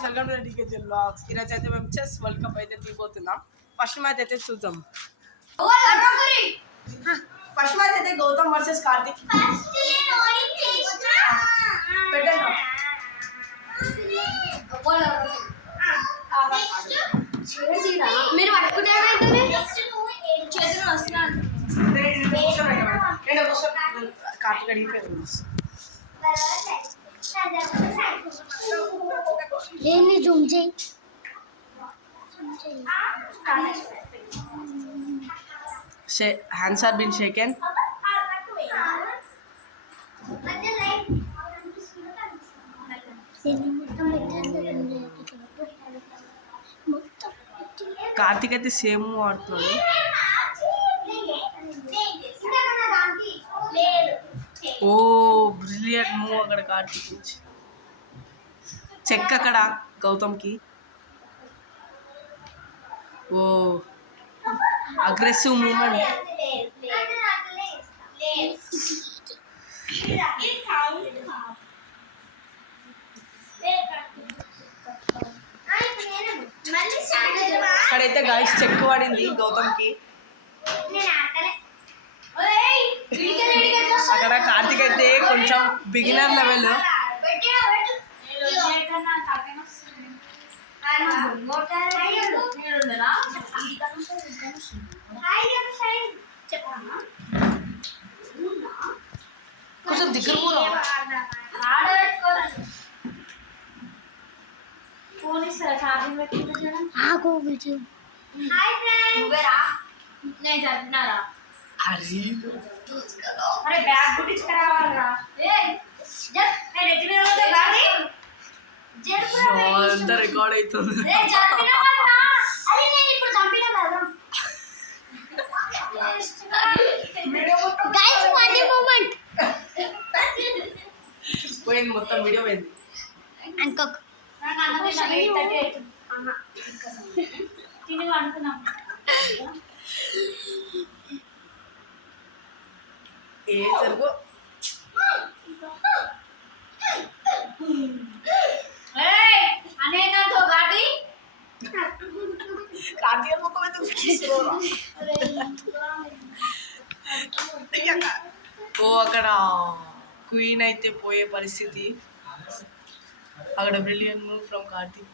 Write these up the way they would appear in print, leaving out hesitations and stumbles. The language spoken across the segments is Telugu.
Guys welcome to DKG vlogs. ఈరోజు అయితే మేము చెస్ వరల్డ్ కప్ అయితే తీయబోతున్నాం. ఫస్ట్ మ్యాచ్ అయితే చూద్దాం. ఫస్ట్ మ్యాచ్ అయితే గౌతమ్ వర్సెస్ కార్తిక్. మీరు పట్టుకుంటే కార్తిక్ అడిగిపోయారు. ఏంటి జూమ్ చేయి. Hands are been shaken. Karthik అయితే సేమ్ ఆడుతున్నాడు. ఓ బ్రిలియంట్ మూవ్ అక్కడ కార్తిక్ నుంచి. చెక్ అక్కడ గౌతమ్కి. ఓ అగ్రెసివ్ మూమెంట్. అక్కడైతే గాయస్ చెక్ పడింది గౌతమ్కి. అక్కడ కార్తిక్ అయితే కొంచెం బిగినర్ లెవెల్. కొంచెం దగ్గర అరే బ్యాగ్ కుట్టించుకురావాలరా. అంతా రికార్డ్ అవుతుంది. పోయింది మొత్తం వీడియో పోయింది. ఏ జరుగు కార్తీక ముఖం అయితే ఓ అక్కడ క్వీన్ అయితే పోయే పరిస్థితి. అక్కడ బ్రిలియంట్ మూవ్ ఫ్రమ్ కార్తీక్.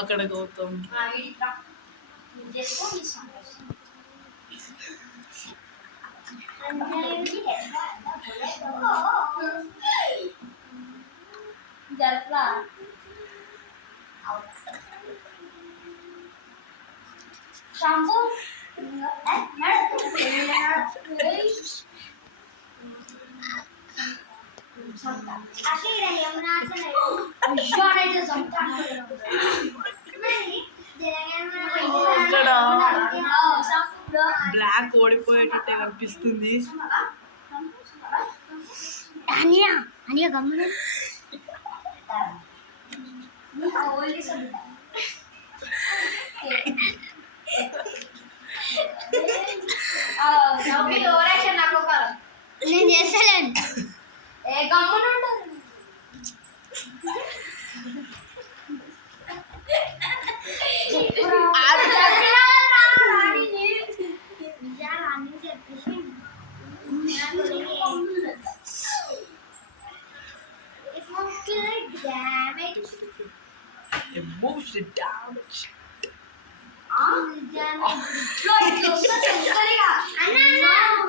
అక్కడ గౌతమ్ షాంపూ అక్కడ బ్లాక్ ఓడిపోయేటట్టే కనిపిస్తుంది. నేను చేస్తాను. గమ్మున ఉంటాను.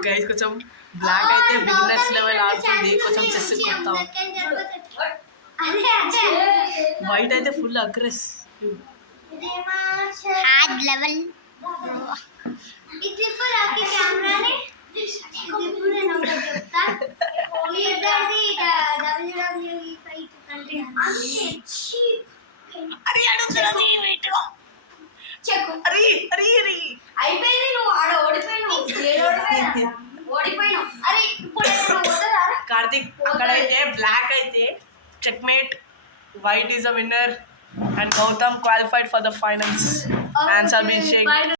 గైస్ కొంచెం బ్లాక్ అయితే బిగినర్స్ లెవెల్ ఆడుతుంది. కొంచెం చెస్ కొత్త. వైట్ అయితే ఫుల్ అగ్రెసివ్ హార్డ్ లెవెల్. అయిపోయింది. నువ్వు ఆడ ఓడిపోయినావు. అరే కార్తిక్ అక్కడైతే బ్లాక్ అయితే checkmate. White is a winner. And Gautam qualified for the finals. Answer being shake.